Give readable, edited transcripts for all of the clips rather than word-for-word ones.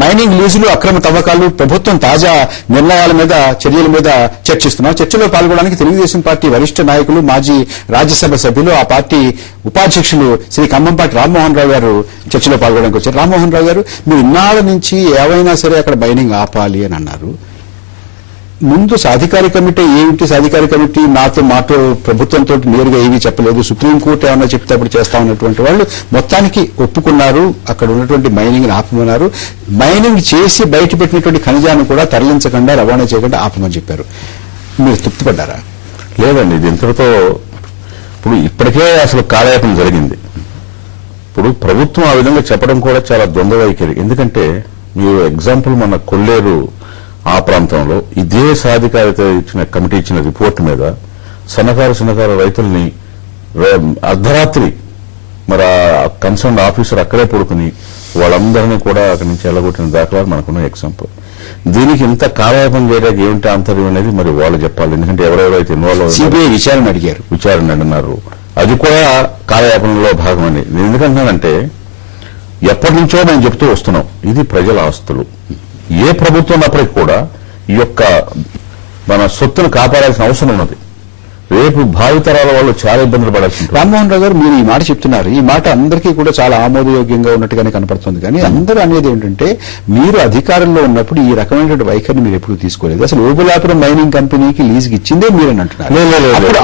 Mining లీజులు, అక్రమ తవ్వకాలు, ప్రభుత్వం తాజా నిర్ణయాల మీద, చర్యల మీద చర్చిస్తున్నాం. చర్చలో పాల్గొనడానికి తెలుగుదేశం పార్టీ వరిష్ఠ నాయకులు, మాజీ రాజ్యసభ సభ్యులు, ఆ పార్టీ ఉపాధ్యక్షులు శ్రీ ఖమ్మంపాటి రామ్మోహన్ రావు గారు చర్చలో పాల్గొనడానికి వచ్చారు. రామ్మోహన్ రావు గారు, మీరు ఇన్నాళ్ల నుంచి ఏవైనా సరే అక్కడ మైనింగ్ ఆపాలి అని అన్నారు. ముందు సాధికార కమిటీ ఏమిటి? సాధికార కమిటీ నాతో ప్రభుత్వంతో నేరుగా ఏమీ చెప్పలేదు, సుప్రీంకోర్టు ఏమన్నా చెప్తే అప్పుడు చేస్తా ఉన్నటువంటి వాళ్ళు మొత్తానికి ఒప్పుకున్నారు, అక్కడ ఉన్నటువంటి మైనింగ్ ని ఆపమన్నారు. మైనింగ్ చేసి బయట పెట్టినటువంటి ఖనిజాన్ని కూడా తరలించకుండా, రవాణా చేయకుండా ఆపమని చెప్పారు. మీరు తృప్తిపడ్డారా? లేదండి, ఇది ఇంతటితో ఇప్పుడు ఇప్పటికే అసలు కాలయాపన జరిగింది. ఇప్పుడు ప్రభుత్వం ఆ విధంగా చెప్పడం కూడా చాలా ద్వంద్వ వైఖరి. ఎందుకంటే మీరు ఎగ్జాంపుల్ మన కొల్లేరు ఆ ప్రాంతంలో ఇదే సాధికారిత ఇచ్చిన కమిటీ ఇచ్చిన రిపోర్టు మీద సన్నకారు రైతుల్ని అర్ధరాత్రి మరి కన్సర్న్ ఆఫీసర్ అక్కడే పడుకుని వాళ్ళందరినీ కూడా అక్కడి నుంచి వెళ్ళగొట్టిన దాఖలాలు మనకున్న ఎగ్జాంపుల్. దీనికి ఇంత కాలయాపన చేయడానికి ఏమిటి ఆంతర్యం అనేది మరి వాళ్ళు చెప్పాలి. ఎందుకంటే ఎవరెవరైతే ఇన్వాల్వ్ సిబిఐ విచారణ అన్నారు, అది కూడా కాలయాపనలో భాగమని. నేను ఎందుకంటున్నానంటే ఎప్పటి నుంచో మేము చెప్తూ వస్తున్నాం, ఇది ప్రజల ఆస్తులు. ఏ ప్రభుత్వం ఉన్నప్పటికీ కూడా ఈ యొక్క మన సొత్తును కాపాడాల్సిన అవసరం ఉన్నది. రేపు భావితరాల వాళ్ళు చాలా ఇబ్బందులు పడాల్సి. రామ్మోహన్ రావు గారు, మీరు ఈ మాట చెప్తున్నారు, ఈ మాట అందరికీ కూడా చాలా ఆమోదయోగ్యంగా ఉన్నట్టుగానే కనపడుతుంది. కానీ అందరూ అనేది ఏంటంటే, మీరు అధికారంలో ఉన్నప్పుడు ఈ రకమైనటువంటి వైఖరిని మీరు ఎప్పుడు తీసుకోలేదు. అసలు ఓబులాపురం మైనింగ్ కంపెనీకి లీజుకి ఇచ్చిందే మీరని అంటున్నారు. అప్పుడు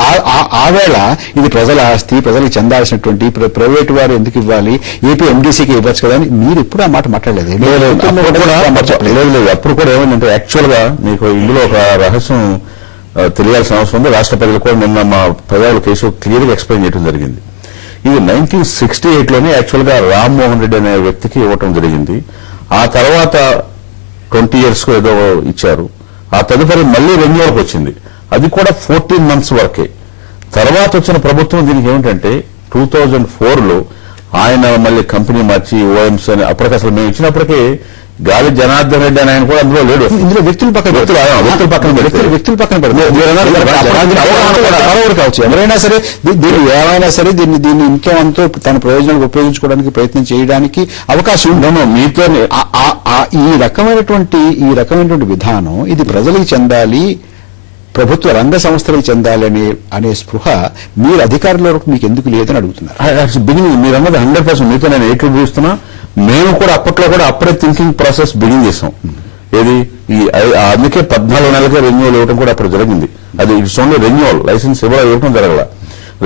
ఆవేళ ఇది ప్రజల ఆస్తి, ప్రజలకు చెందాల్సినటువంటి, ప్రైవేటు వారు ఎందుకు ఇవ్వాలి, ఏపీ ఎండీసీకి ఇవ్వచ్చు కదా అని మీరు ఎప్పుడు ఆ మాట మాట్లాడలేదు. లేదు, అప్పుడు కూడా ఏమైందంటే యాక్చువల్ గా మీకు ఇందులో ఒక రహస్యం తెలియాల్సిన అవసరం ఉంది. రాష్ట్ర ప్రజలు కూడా నిన్న మా ప్రజల కేసు క్లియర్ గా ఎక్స్ప్లెయిన్ చేయడం జరిగింది. ఇది 1968లోనే యాక్చువల్ గా రామ్మోహన్ రెడ్డి అనే వ్యక్తికి ఇవ్వటం జరిగింది. ఆ తర్వాత 20 years కు ఏదో ఇచ్చారు. ఆ తదుపరి మళ్లీ రెన్యూవల్కి వచ్చింది, అది కూడా 14 months వరకే. తర్వాత వచ్చిన ప్రభుత్వం దీనికి ఏమిటంటే 2004లో ఆయన మళ్ళీ కంపెనీ మార్చి ఓఎంసీ అని అప్పటికి అసలు మేము ఇచ్చినప్పటికీ గాలి జనార్దన్ రెడ్డి అని ఆయన కూడా అందులో లేడు. ఇందులో వ్యక్తుల పక్కన కావచ్చు, ఎవరైనా సరే దీన్ని ఏమైనా సరే దీన్ని ఇంతో అంతో తన ప్రయోజనాలకు ఉపయోగించుకోవడానికి ప్రయత్నం చేయడానికి అవకాశం ఉండను. మీతో ఈ రకమైనటువంటి విధానం ఇది ప్రజలకు చెందాలి, ప్రభుత్వ రంగ సంస్థలకు చెందాలి అనే స్పృహ మీరు అధికారంలో మీకు ఎందుకు లేదని అడుగుతున్నారు. బిగినింగ్ మీరు అన్నది 100% మీతో నేను ఏకీభవిస్తున్నా. మేము కూడా అప్పట్లో కూడా అప్పుడే థింకింగ్ ప్రాసెస్ బిగిన్ చేసాం. ఏది అందుకే 14 నెలలకే రెన్యూవల్ ఇవ్వడం కూడా అప్పుడు జరిగింది. అది ఇట్స్ ఓన్లీ రెన్యూవల్, లైసెన్స్ ఇవ్వడం జరగల,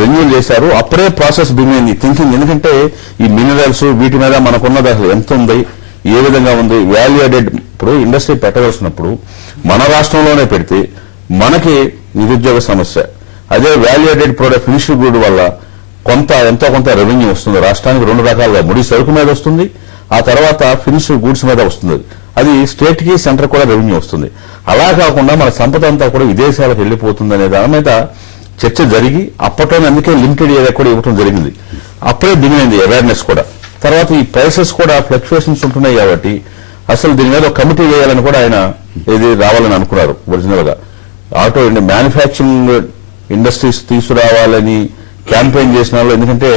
రెన్యూవల్ చేశారు. అప్పుడే ప్రాసెస్ బిగిన్ అయింది థింకింగ్. ఎందుకంటే ఈ మినరల్స్ వీటి మీద మనకున్నది అసలు ఎంత ఉంది, ఏ విధంగా ఉంది, వాల్యూ యాడెడ్. ఇప్పుడు ఇండస్ట్రీ పెట్టవలసినప్పుడు మన రాష్ట్రంలోనే పెడితే మనకి నిరుద్యోగ సమస్య. అదే value added product finished good వల్ల ఎంతో కొంత రెవెన్యూ వస్తుంది. రాష్ట్రానికి 2 రకాలుగా, ముడి సరుకు మీద వస్తుంది, ఆ తర్వాత ఫినిష్డ్ గూడ్స్ మీద వస్తుంది. అది స్టేట్ కి సెంటర్ కూడా రెవెన్యూ వస్తుంది. అలా కాకుండా మన సంపద అంతా కూడా విదేశాలకు వెళ్లిపోతుంది అనే దాని మీద చర్చ జరిగి అప్పట్లోనే అందుకే లిమిటెడ్ ఏరియా కూడా ఇవ్వడం జరిగింది. అప్పుడే దిగినైంది అవేర్నెస్ కూడా. తర్వాత ఈ ప్రైసెస్ కూడా ఫ్లక్చుయేషన్స్ ఉంటున్నాయి కాబట్టి అసలు దీని మీద ఒక కమిటీ వేయాలని కూడా ఆయన ఇది రావాలని అనుకున్నారు ఒరిజినల్ గా. ఆటో మ్యానుఫ్యాక్చరింగ్ ఇండస్ట్రీస్ తీసుకురావాలని క్యాంపెయిన్ చేసిన వాళ్ళు. ఎందుకంటే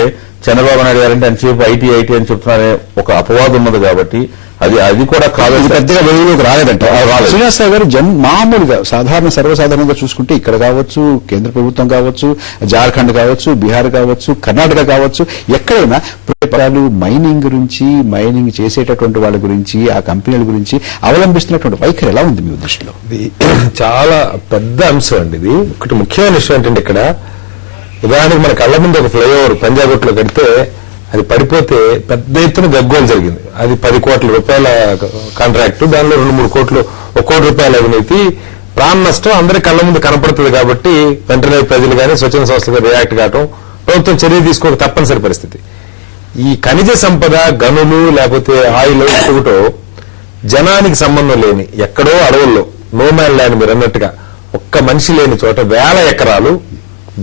చంద్రబాబు నాయుడు గారంటే ఆయన చెప్పి ఐటీ అని చెప్తున్నారనే ఒక అపవాదం ఉన్నది కాబట్టి అది కూడా కాదు, పెద్దగా వెలుగులోకి రాలేదంట. శ్రీనివాసరావు గారు, మామూలుగా సర్వసాధారణంగా చూసుకుంటే ఇక్కడ కావచ్చు, కేంద్ర ప్రభుత్వం కావచ్చు, జార్ఖండ్ కావచ్చు, బీహార్ కావచ్చు, కర్ణాటక కావచ్చు, ఎక్కడైనా మైనింగ్ గురించి, మైనింగ్ చేసేటటువంటి వాళ్ళ గురించి, ఆ కంపెనీల గురించి అవలంబిస్తున్నటువంటి వైఖరి ఎలా ఉంది మీ దృష్టిలో? చాలా పెద్ద అంశం అండి ఇది. ఒకటి ముఖ్యమైన విషయం ఏంటంటే, ఇక్కడ ఉదాహరణకు మన కళ్ల ముందు ఒక ఫ్లైఓవర్ పంజాగుట్లో కడితే అది పడిపోతే పెద్ద ఎత్తున గగ్గోలు జరిగింది. అది 10 కోట్ల రూపాయల కాంట్రాక్టు, దానిలో 2-3 కోట్లు, 1 కోటి రూపాయల అవినీతి, ప్రాణ నష్టం అందరి కళ్ల ముందు కనపడుతుంది. కాబట్టి వెంటనే ప్రజలు కానీ స్వచ్ఛంద సంస్థలు రియాక్ట్ కావటం, ప్రభుత్వం చర్య తీసుకోక తప్పనిసరి పరిస్థితి. ఈ ఖనిజ సంపద, గనులు లేకపోతే ఆయిల్ ఇంకొకటో జనానికి సంబంధం లేని ఎక్కడో అడవుల్లో నో మ్యాన్ ల్యాండ్ మీరు అన్నట్టుగా ఒక్క మనిషి లేని చోట 1000 ఎకరాలు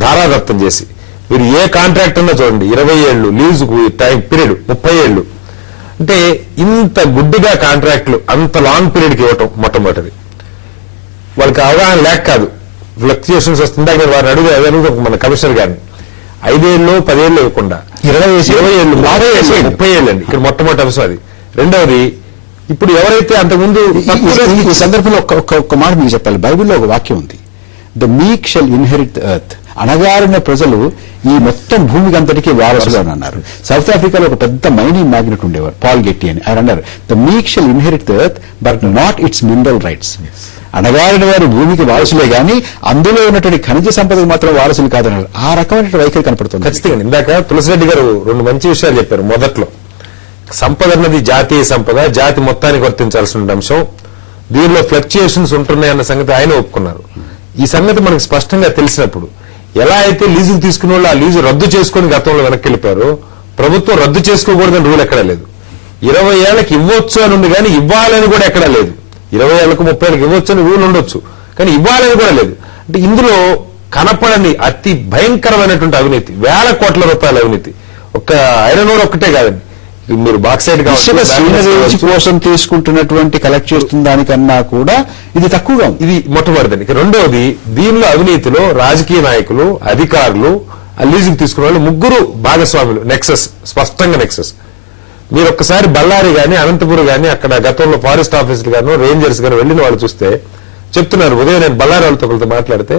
ధారాదత్తం చేసి, మీరు ఏ కాంట్రాక్ట్ అన్నా చూడండి, 20 ఏళ్లు లీజుకు టైం పీరియడ్, 30 ఏళ్లు అంటే ఇంత గుడ్డిగా కాంట్రాక్టులు అంత లాంగ్ పీరియడ్కి ఇవ్వటం మొట్టమొదటిది. వాళ్ళకి అవగాహన లేక కాదు, ఫ్లక్చుయేషన్స్ వస్తుందా వారిని అడుగు మన కమిషనర్ గారిని. 5 ఏళ్ళు 10 ఏళ్ళు ఇవ్వకుండా 20 ఏళ్ళు 30 ఏళ్ళు అండి ఇక్కడ మొట్టమొదటి అంశం అది. రెండవది ఇప్పుడు ఎవరైతే అంతకుముందు ఈ సందర్భంలో ఒక్క మాట మీకు చెప్పాలి. బైబిల్లో ఒక వాక్యం ఉంది, the meek shall inherit the earth. అణగారిన ప్రజలు ఈ మొత్తం భూమికి అంతటికీ వారసులు అని అన్నారు. సౌత్ ఆఫ్రికాలో ఒక పెద్ద మైనింగ్ మ్యాగ్నెట్ ఉండేవారు, పాల్ గెట్టి అని. ఆయన అన్నారు, the meek shall inherit the earth but not its mineral rights. అణగారిన వారు భూమికి వారసులే గాని అందులో ఉన్నటువంటి ఖనిజ సంపదకు మాత్రం వారసులు కాదన్నారు. ఆ రకమైన వైఖరి కనపడుతుంది. ఖచ్చితంగా ఇందాక తులసిరెడ్డి గారు 2 మంచి విషయాలు చెప్పారు. మొదట్లో సంపద అన్నది జాతీయ సంపద, జాతి మొత్తానికి వర్తించాల్సిన అంశం, దీనిలో ఫ్లక్చుయేషన్స్ ఉంటున్నాయన్న సంగతి ఆయన ఒప్పుకున్నారు. ఈ సంగతి మనకు స్పష్టంగా తెలిసినప్పుడు ఎలా అయితే లీజులు తీసుకున్న వాళ్ళు ఆ లీజు రద్దు చేసుకుని గతంలో వెనక్కి వెళ్ళిపోయారో, ప్రభుత్వం రద్దు చేసుకోకూడదని రూల్ ఎక్కడా లేదు. 20 ఏళ్లకు ఇవ్వచ్చు అని ఉంది కానీ ఇవ్వాలని కూడా ఎక్కడా లేదు. 20 ఏళ్లకు 30 ఏళ్ళకి ఇవ్వచ్చు అని రూల్ ఉండొచ్చు కానీ ఇవ్వాలని కూడా లేదు. అంటే ఇందులో కనపడని అతి భయంకరమైనటువంటి అవినీతి, వేల కోట్ల రూపాయల అవినీతి. ఒక్క ఐరన్ ఓర్ ఒక్కటే కాదండి, మీరు బాక్సైట్ కోసం తీసుకుంటున్నటువంటి కలెక్ట్ చేస్తున్న దానికన్నా కూడా ఇది తక్కువగా ఉంది. ఇది మొట్టమొదటిది. రెండవది, దీనిలో అవినీతిలో రాజకీయ నాయకులు, అధికారులు, ఆ లీజుకు తీసుకున్న వాళ్ళు 3 భాగస్వాములు. నెక్సెస్, స్పష్టంగా నెక్సెస్. మీరు ఒక్కసారి బళ్ళారి గాని అనంతపురం గాని అక్కడ గతంలో ఫారెస్ట్ ఆఫీసర్ గాను రేంజర్స్ గాను వెళ్లిన వాళ్ళు చూస్తే చెప్తున్నారు. ఉదయం నేను బళ్ళారి వాళ్ళతో ఒకరితో మాట్లాడితే,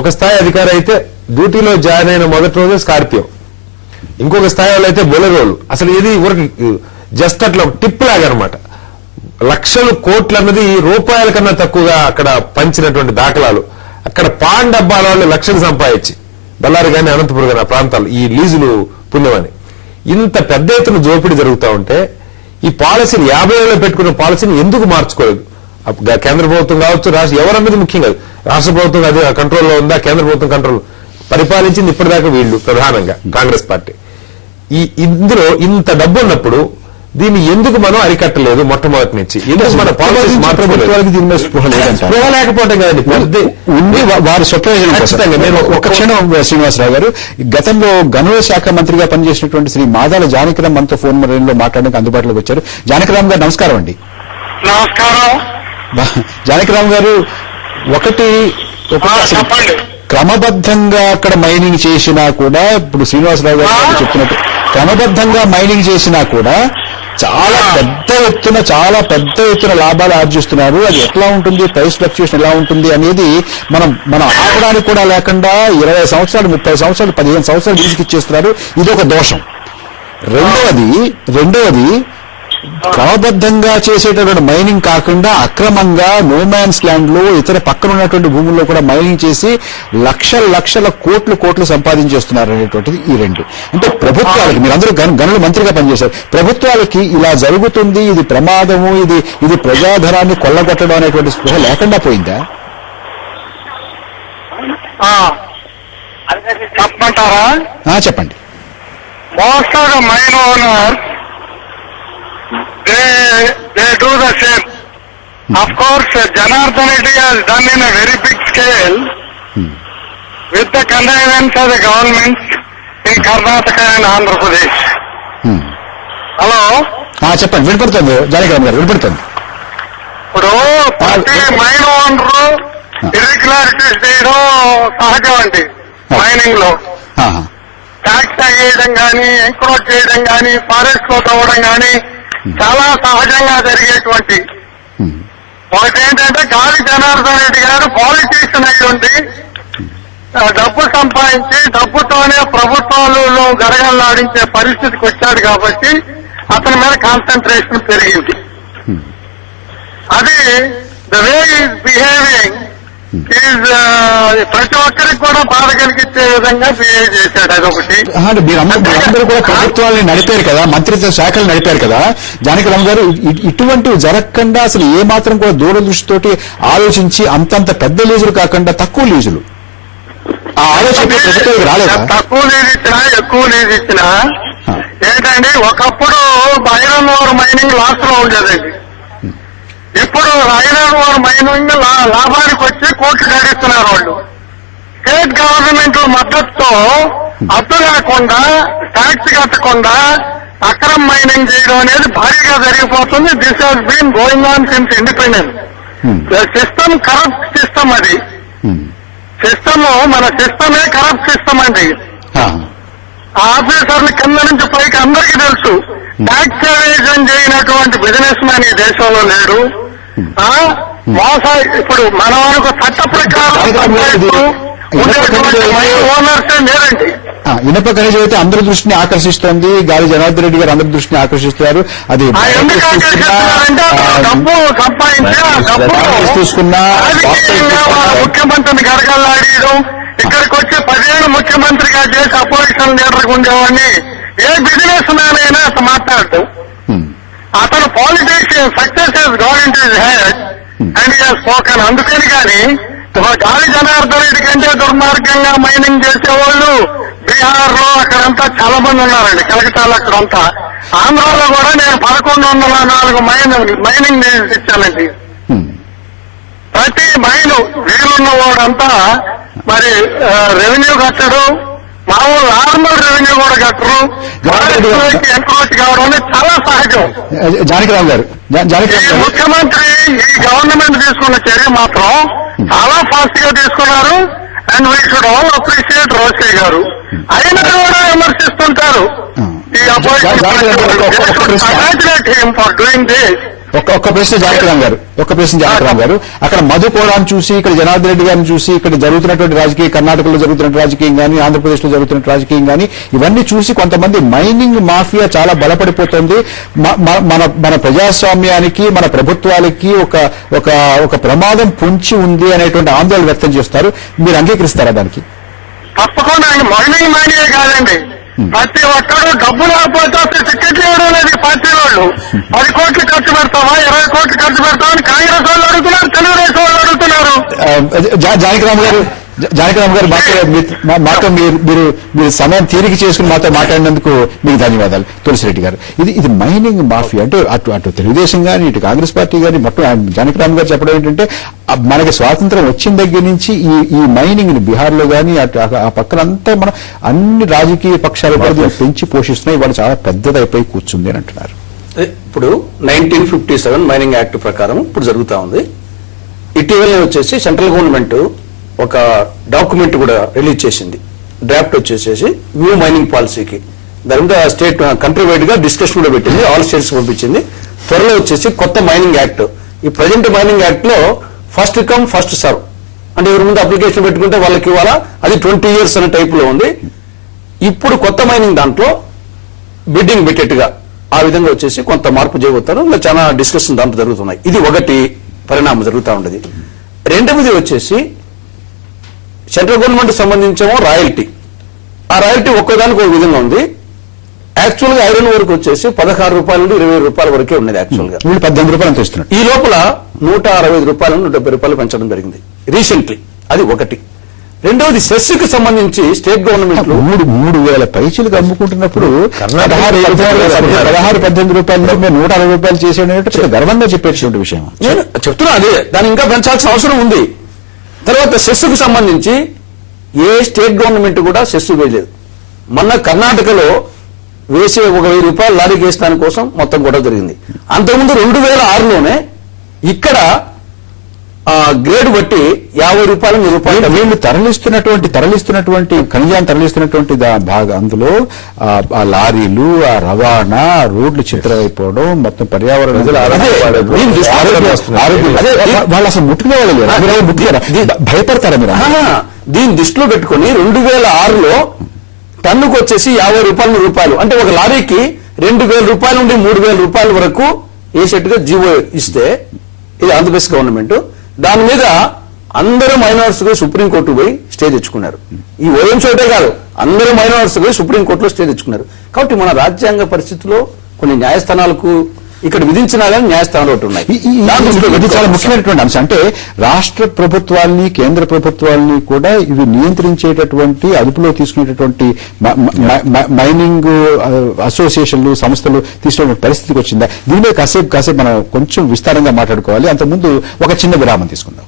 ఒక స్థాయి అధికారి అయితే డ్యూటీలో జాయిన్ అయిన మొదటి రోజే స్కార్పియో, ఇంకొక స్థాయి వాళ్ళు అయితే బొలెరోలు. అసలు ఇది ఊరికి జస్ట్ అట్లా టిప్ లాగా అనమాట. లక్షలు కోట్లు అన్నది రూపాయల కన్నా తక్కువగా అక్కడ పంచినటువంటి దాఖలాలు. అక్కడ పాన్ డబ్బాల వాళ్ళు లక్షలు సంపాదించి బళ్ళారి గాని అనంతపురం గాని ఆ ప్రాంతాలు ఈ లీజులు పుణ్యమని ఇంత పెద్ద ఎత్తున దోపిడీ జరుగుతూ ఉంటే ఈ పాలసీని 50 ఏళ్ళలో పెట్టుకున్న పాలసీని ఎందుకు మార్చుకోలేదు? కేంద్ర ప్రభుత్వం కావచ్చు, ఎవరన్నది ముఖ్యం కాదు. రాష్ట్ర ప్రభుత్వం అది కంట్రోల్లో ఉందా, కేంద్ర ప్రభుత్వం కంట్రోల్ పరిపాలించింది ఇప్పటిదాకా వీళ్ళు ప్రధానంగా కాంగ్రెస్ పార్టీ. ఇందులో ఇంత డబ్బు ఉన్నప్పుడు దీన్ని ఎందుకు మనం అరికట్టలేదు మొట్టమొదటి నుంచి? ఎందుకు మన ప్రభుత్వానికి దీని మీద స్పృహ లేకపోవడం కదండి ఉంది వారి స్వప్రయోజనం. నేను ఒక క్షణం శ్రీనివాసరావు గారు, గతంలో గనుల శాఖ మంత్రిగా పనిచేసినటువంటి శ్రీ మాదాల జానకిరామ్ మనతో ఫోన్ లైన్లో మాట్లాడడానికి అందుబాటులోకి వచ్చారు. జానకిరామ్ గారు నమస్కారం అండి. నమస్కారం జానకిరామ్ గారు, క్రమబద్ధంగా అక్కడ మైనింగ్ చేసినా కూడా, ఇప్పుడు శ్రీనివాసరావు గారు చెప్పినట్టు క్రమబద్ధంగా మైనింగ్ చేసినా కూడా చాలా పెద్ద ఎత్తున లాభాలు ఆర్జిస్తున్నారు. అది ఎట్లా ఉంటుంది, ప్రైస్ ఫ్లక్చుయేషన్ ఎలా ఉంటుంది అనేది మనం ఆపడానికి కూడా లేకుండా 20 సంవత్సరాలు, 30 సంవత్సరాలు, 15 సంవత్సరాలు తీసుకిచ్చేస్తున్నారు. ఇది ఒక దోషం. రెండవది క్రమబద్ధంగా చేసేటటువంటి మైనింగ్ కాకుండా అక్రమంగా నోమాన్స్ ల్యాండ్ లో ఇతర పక్కన ఉన్నటువంటి భూముల్లో కూడా మైనింగ్ చేసి లక్షల కోట్లు సంపాదించేస్తున్నారు అనేటువంటిది ఈ రెండు. అంటే ప్రభుత్వాలకి, మీరందరూ గనుల మంత్రిగా పనిచేశారు, ప్రభుత్వాలకి ఇలా జరుగుతుంది, ఇది ప్రమాదము, ఇది ప్రజాధనాన్ని కొల్లగొట్టడం అనేటువంటి స్పృహ లేకుండా పోయిందా? చెప్పమంటారా? చెప్పండి. Most of the mine owners they do the same. Of course, Janardhan Reddy has done in a very big scale with the connivance of the governments in Karnataka and Andhra Pradesh. Hello, చెప్పండి. వినపడుతుంది జానకిరామ్ గారు, వినపడుతుంది. ఇప్పుడు ప్రతి mine owner irregularities చేయడం సహజం అండి. Mining లో ట్యాక్స్ చేయడం కానీ, ఎంక్రోచ్ చేయడం కానీ, ఫారెస్ట్ లో తవ్వడం కానీ చాలా సహజంగా జరిగేటువంటి. ఒకటేంటంటే గాలి జనార్దన్ రెడ్డి గారు పాలిటీషియన్ అయి ఉండి డబ్బు సంపాదించి డబ్బుతోనే ప్రభుత్వాలలో గడగడలాడించే పరిస్థితికి వచ్చాడు కాబట్టి అతని మీద కాన్సన్ట్రేషన్ పెరిగింది. అది the way is behaving is ప్రతి ఒక్కరికి కూడా బాధ కలిగించే విధంగా బిహేవ్ చేశాడు. అదొకటి. మీరందరూ కూడా ప్రభుత్వాలని నడిపారు కదా, మంత్రిత్వ శాఖలు నడిపారు కదా జానకిరామ్ గారు, ఇటువంటివి జరగకుండా అసలు ఏ మాత్రం కూడా దూరదృష్టితోటి ఆలోచించి అంతంత పెద్ద లీజులు కాకుండా తక్కువ లీజులు ఆ ఆలోచన ప్రభుత్వానికి రాలేదా? తక్కువ లీజు ఇచ్చినా ఎక్కువ లీజు ఇచ్చినా ఏంటండి, ఒకప్పుడు ఐరన్ ఓర్ మైనింగ్ లాస్ లో ఉండేదండి. ఇప్పుడు ఐరన్ ఓర్ మైనింగ్ లాభానికి వచ్చి కోట్లు గడిస్తున్నారు వాళ్ళు. స్టేట్ గవర్నమెంట్ మద్దతుతో అడ్డు లేకుండా, ట్యాక్స్ కట్టకుండా అక్రమ్ మైనింగ్ చేయడం అనేది భారీగా జరిగిపోతుంది. This has been going on since independence. System corrupt system. అది సిస్టమ్, మన సిస్టమే కరప్ట్ సిస్టమ్ అండి. ఆఫీసర్లు కింద నుంచి పైకి అందరికీ తెలుసు. ట్యాక్స్ ఎవేజన్ చేయనటువంటి ఉన్నటువంటి బిజినెస్ మ్యాన్ ఈ దేశంలో లేడు. ఇప్పుడు మన వరకు చట్ట ప్రకారం ఓనర్సే లేరండి. ఇనప ఖనిజం అయితే అందరి దృష్టిని ఆకర్షిస్తోంది. గాలి జనార్దన్ రెడ్డి గారు అందరి దృష్టిని ఆకర్షిస్తున్నారు. అది ఎందుకు ఆకర్షిస్తున్నారంటే డబ్బు సంపాదించి ఆ డబ్బు తీసుకున్నా ముఖ్యమంత్రిని గడగల్లాడేయడం, ఇక్కడికి వచ్చి 10 ఏళ్ళు ముఖ్యమంత్రిగా చేసి అపోజిషన్ లీడర్గా ఉండేవాడిని ఏ బిజినెస్ మ్యాన్ అయినా అతను మాట్లాడటం. అతను politics success he's gone into his head and he has spoken. అందుకని కానీ గాలి జనార్దన్ రెడ్డి కంటే దుర్మార్గంగా మైనింగ్ చేసేవాళ్ళు బీహార్ లో అక్కడంతా చాలా మంది ఉన్నారండి. కలకత్తాలో అక్కడంతా. ఆంధ్రాలో కూడా నేను 1104 మైనింగ్ ఇచ్చానండి. ప్రతి మైన్ వీలున్న వాడంతా మరి రెవెన్యూ కట్టడు, మామూలు నార్మల్ రెవెన్యూ కూడా కట్టరు. ఎంక్రోచ్ కావడం అనేది చాలా సహజం. జానకిరామ్ గారు ముఖ్యమంత్రి ఈ గవర్నమెంట్ తీసుకున్న చర్య మాత్రం చాలా ఫాస్ట్ గా తీసుకున్నారు. And we should all appreciate రోసే గారు. అయినా కూడా విమర్శిస్తుంటారు ఈ opposition. Congratulate him for doing this. ఒక్క ప్రశ్న జానకిరామ్ గారు, అక్కడ మధు కోడాన్ని చూసి, ఇక్కడ జనార్దన్ రెడ్డి గారిని చూసి, ఇక్కడ జరుగుతున్నటువంటి రాజకీయ, కర్ణాటకలో జరుగుతున్న రాజకీయం కానీ, ఆంధ్రప్రదేశ్ లో జరుగుతున్న రాజకీయం కానీ, ఇవన్నీ చూసి కొంతమంది మైనింగ్ మాఫియా చాలా బలపడిపోతుంది, మన ప్రజాస్వామ్యానికి, మన ప్రభుత్వాలకి ఒక ప్రమాదం పొంచి ఉంది అనేటువంటి ఆందోళన వ్యక్తం చేస్తారు. మీరు అంగీకరిస్తారా దానికి? తప్పకుండా మైనింగ్ మానియే కాదండి, ప్రతి ఒక్కరు డబ్బు లేకపోతే అసలు టికెట్లు ఇవ్వడం లేదు. పార్టీ వాళ్ళు 10 కోట్లు ఖర్చు పెడతావా, 20 కోట్లు ఖర్చు పెడతావా అని కాంగ్రెస్ వాళ్ళు అడుగుతున్నారు, తెలుగుదేశం వాళ్ళు అడుగుతున్నారు. జానకిరామ్ గారు మాతో మీరు సమయం తీరిక చేసుకుని మాతో మాట్లాడినందుకు మీకు ధన్యవాదాలు. తులసిరెడ్డి గారు, ఇది మైనింగ్ మాఫియా అంటే అటు తెలుగుదేశం కానీ, ఇటు కాంగ్రెస్ పార్టీ కానీ, మొత్తం జానకిరామ్ గారు చెప్పడం ఏంటంటే మనకి స్వాతంత్రం వచ్చిన దగ్గర నుంచి ఈ మైనింగ్ ని బీహార్ లో కానీ ఆ పక్కనంతా మనం అన్ని రాజకీయ పక్షాలు కూడా పెంచి పోషిస్తున్నాయి. వాళ్ళు చాలా పెద్దదైపోయి కూర్చుంది అని అంటున్నారు. ఇప్పుడు 1957 మైనింగ్ యాక్ట్ ప్రకారం ఇప్పుడు జరుగుతా ఉంది. ఇటీవల వచ్చేసి సెంట్రల్ గవర్నమెంట్ ఒక డాక్యుమెంట్ కూడా రిలీజ్ చేసింది, డ్రాఫ్ట్ వచ్చేసేసి న్యూ మైనింగ్ పాలసీకి. దాని మీద స్టేట్ కంట్రీ వైడ్ గా డిస్కషన్ కూడా పెట్టింది, ఆల్ స్టేట్స్ పంపించింది. త్వరలో వచ్చేసి కొత్త మైనింగ్ యాక్ట్, ఈ ప్రజెంట్ మైనింగ్ యాక్ట్ లో ఫస్ట్ కమ్ ఫస్ట్ సర్వ్ అంటే ఎవరి ముందు అప్లికేషన్ పెట్టుకుంటే వాళ్ళకి ఇవ్వాలా, అది 20 years అనే టైప్ లో ఉంది. ఇప్పుడు కొత్త మైనింగ్ దాంట్లో బిడ్డింగ్ పెట్టేట్టుగా ఆ విధంగా వచ్చేసి కొంత మార్పు చేయబోతారు. ఇంకా చాలా డిస్కషన్ దాంట్లో జరుగుతున్నాయి. ఇది ఒకటి పరిణామం జరుగుతూ ఉండేది. రెండవది వచ్చేసి సెంట్రల్ గవర్నమెంట్ సంబంధించేమో రాయల్టీ. ఆ రాయల్టీ ఒక్కోదానికి ఒక విధంగా ఉంది. యాక్చువల్ గా ఐరన్ వరకు వచ్చేసి 16 రూపాయల నుండి 20 రూపాయల వరకే ఉన్నది యాక్చువల్ గా. 18 రూపాయలు ఇస్తున్నారు. ఈ లోపల 165 రూపాయల నుండి 170 రూపాయలు పెంచడం జరిగింది రీసెంట్లీ. అది ఒకటి. రెండవది సెస్ కి సంబంధించి స్టేట్ గవర్నమెంట్ 3,000 పైచీలకు అమ్ముకుంటున్నప్పుడు 16-18 రూపాయలు 160 రూపాయలు చేసేటట్టు గర్వంగా చెప్పేటువంటి విషయం. నేను చెప్తున్నా, అదే దాన్ని ఇంకా పెంచాల్సిన అవసరం ఉంది. తర్వాత సెస్ కు సంబంధించి ఏ స్టేట్ గవర్నమెంట్ కూడా సెస్ వేయలేదు. మొన్న కర్ణాటకలో వేసే 1,000 రూపాయలు లారీకి వేసే దానికోసం మొత్తం గొడవ జరిగింది. అంతకుముందు 2006లోనే ఇక్కడ గ్రేడ్ బట్టి 50 రూపాయలు 100 రూపాయలు వీళ్ళు తరలిస్తున్నటువంటి ఖనిజాన్ని తరలిస్తున్నటువంటి అందులో ఆ లారీలు, ఆ రవాణా, రోడ్లు చిత్రమైపోవడం, మొత్తం పర్యావరణ వాళ్ళు అసలు ముట్టుకునే వాళ్ళు భయపడతారా మీరు? దీన్ని దృష్టిలో పెట్టుకుని 2006లో టన్నుకు వచ్చేసి 50 రూపాయలు 100 రూపాయలు అంటే ఒక లారీకి 2,000 రూపాయల నుండి 3,000 రూపాయల వరకు వేసేట్టుగా జీవో ఇస్తే, ఇది ఆంధ్రప్రదేశ్ గవర్నమెంట్ దాని మీద అందరూ మైనారిటీస్ గా సుప్రీంకోర్టు పోయి స్టే తెచ్చుకున్నారు. ఈ ఓఎం చోటే కాదు, అందరూ మైనారిటీస్ గా సుప్రీంకోర్టులో స్టే తెచ్చుకున్నారు. కాబట్టి మన రాజ్యాంగ పరిస్థితుల్లో కొన్ని న్యాయస్థానాలకు ఇక్కడ విధించినా కానీ న్యాయస్థానాలు ఒకటి ఉన్నాయి. ఇది చాలా ముఖ్యమైనటువంటి అంశం. అంటే రాష్ట్ర ప్రభుత్వాల్ని, కేంద్ర ప్రభుత్వాల్ని కూడా ఇవి నియంత్రించేటటువంటి, అదుపులో తీసుకునేటటువంటి మైనింగ్ అసోసియేషన్లు, సంస్థలు తీసుకునే పరిస్థితికి వచ్చిందా? దీనిపై కాసేపు మనం కొంచెం విస్తారంగా మాట్లాడుకోవాలి. అంతకుముందు ఒక చిన్న విరామం తీసుకుందాం.